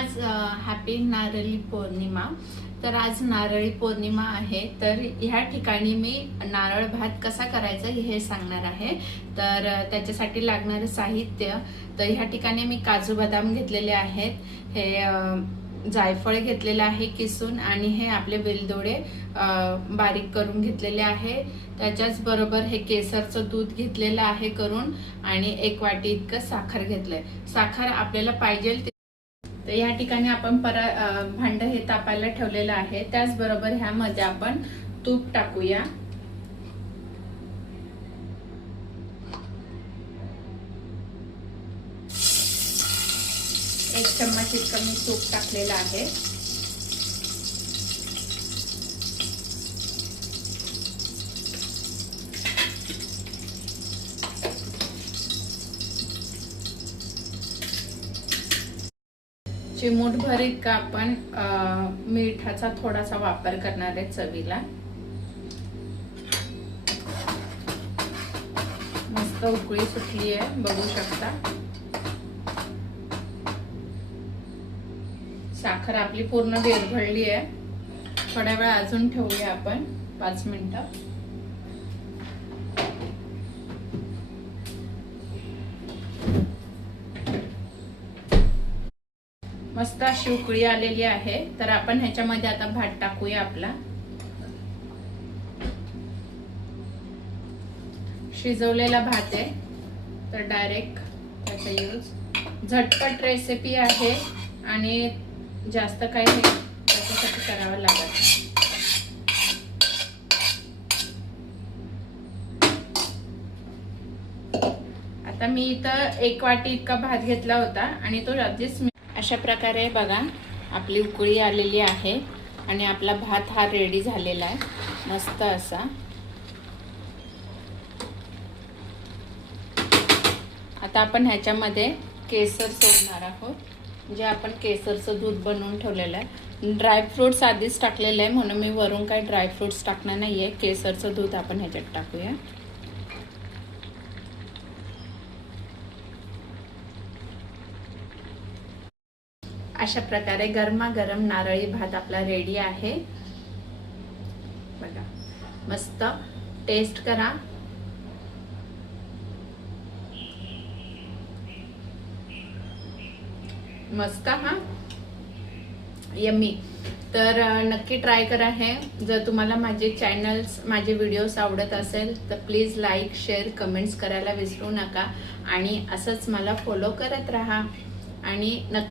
आज हॅपी नारळी पौर्णिमा। तर आज नारळी पौर्णिमा आहे, तर ह्या ठिकाणी मी नारळ भात कसा करायचा हे सांगणार आहे। तर त्याच्यासाठी लागणारे साहित्य, तर ह्या ठिकाणी मी काजू बदाम घेतलेले आहेत, हे जायफळ घेतलेले आहे किसून, आणि हे आपले वेलदोडे बारीक करून घेतलेले आहे। त्याच्याच बरोबर हे केसरचं दूध घेतलेलं आहे करून, आणि 1 वाटी इतकं साखर घेतलंय। साखर आपल्याला पाहिजे तर या ठिकाणी आपण भांड हे तापायला ठेवलेलं आहे। त्याचबरोबर ह्यामध्ये आपण तूप टाकूया। एक चम्मच इतकं मी तूप टाकलेलं आहे। चिमूटभर इतका आपण मिठाचा थोडासा वापर करणार आहे चवीला। मस्त उकळी सुटली आहे, बघू शकता। साखर आपली पूर्ण विरघळली आहे। थोड्या वेळ अजून ठेवूया आपण, 5 मिनिटं। मस्त अशी उकळी आलेली आहे, तर आपण ह्याच्यामध्ये आता भात टाकूया आपला। शिजवलेला भात आहे, तर डायरेक्ट त्याचा यूज। झटपट रेसिपी आहे आणि जास्त काही हे त्याच्यासाठी करावं लागत। आता मी इथं 1 वाटी इतका भात घेतला होता, आणि तो आधीच अशा प्रकारे बघा आपली उकळी आलेली आहे, आणि आपला भात हा रेडी झालेला आहे मस्त असा। आता आपण ह्याच्यामध्ये केसर सोडणार आहोत, जे आपण केसरचं दूध बनवून ठेवलेलं आहे। ड्रायफ्रुट्स आधीच टाकलेलं आहे, म्हणून मी वरून काही ड्रायफ्रुट्स टाकणार नाहीये। केसरचं दूध आपण ह्याच्यात टाकूया। अशा प्रकारे गरमागरम नारळी भात आपला रेडी आहे बघा। मस्त टेस्ट करा। मस्त हा, यम्मी। तर नक्की ट्राय करा हे। जर तुम्हाला माझे चॅनल्स, माझे व्हिडिओज आवडत असेल तर प्लीज लाईक, शेअर, कमेंट्स करायला विसरू नका, आणि असंच मला फॉलो करत राहा। आणि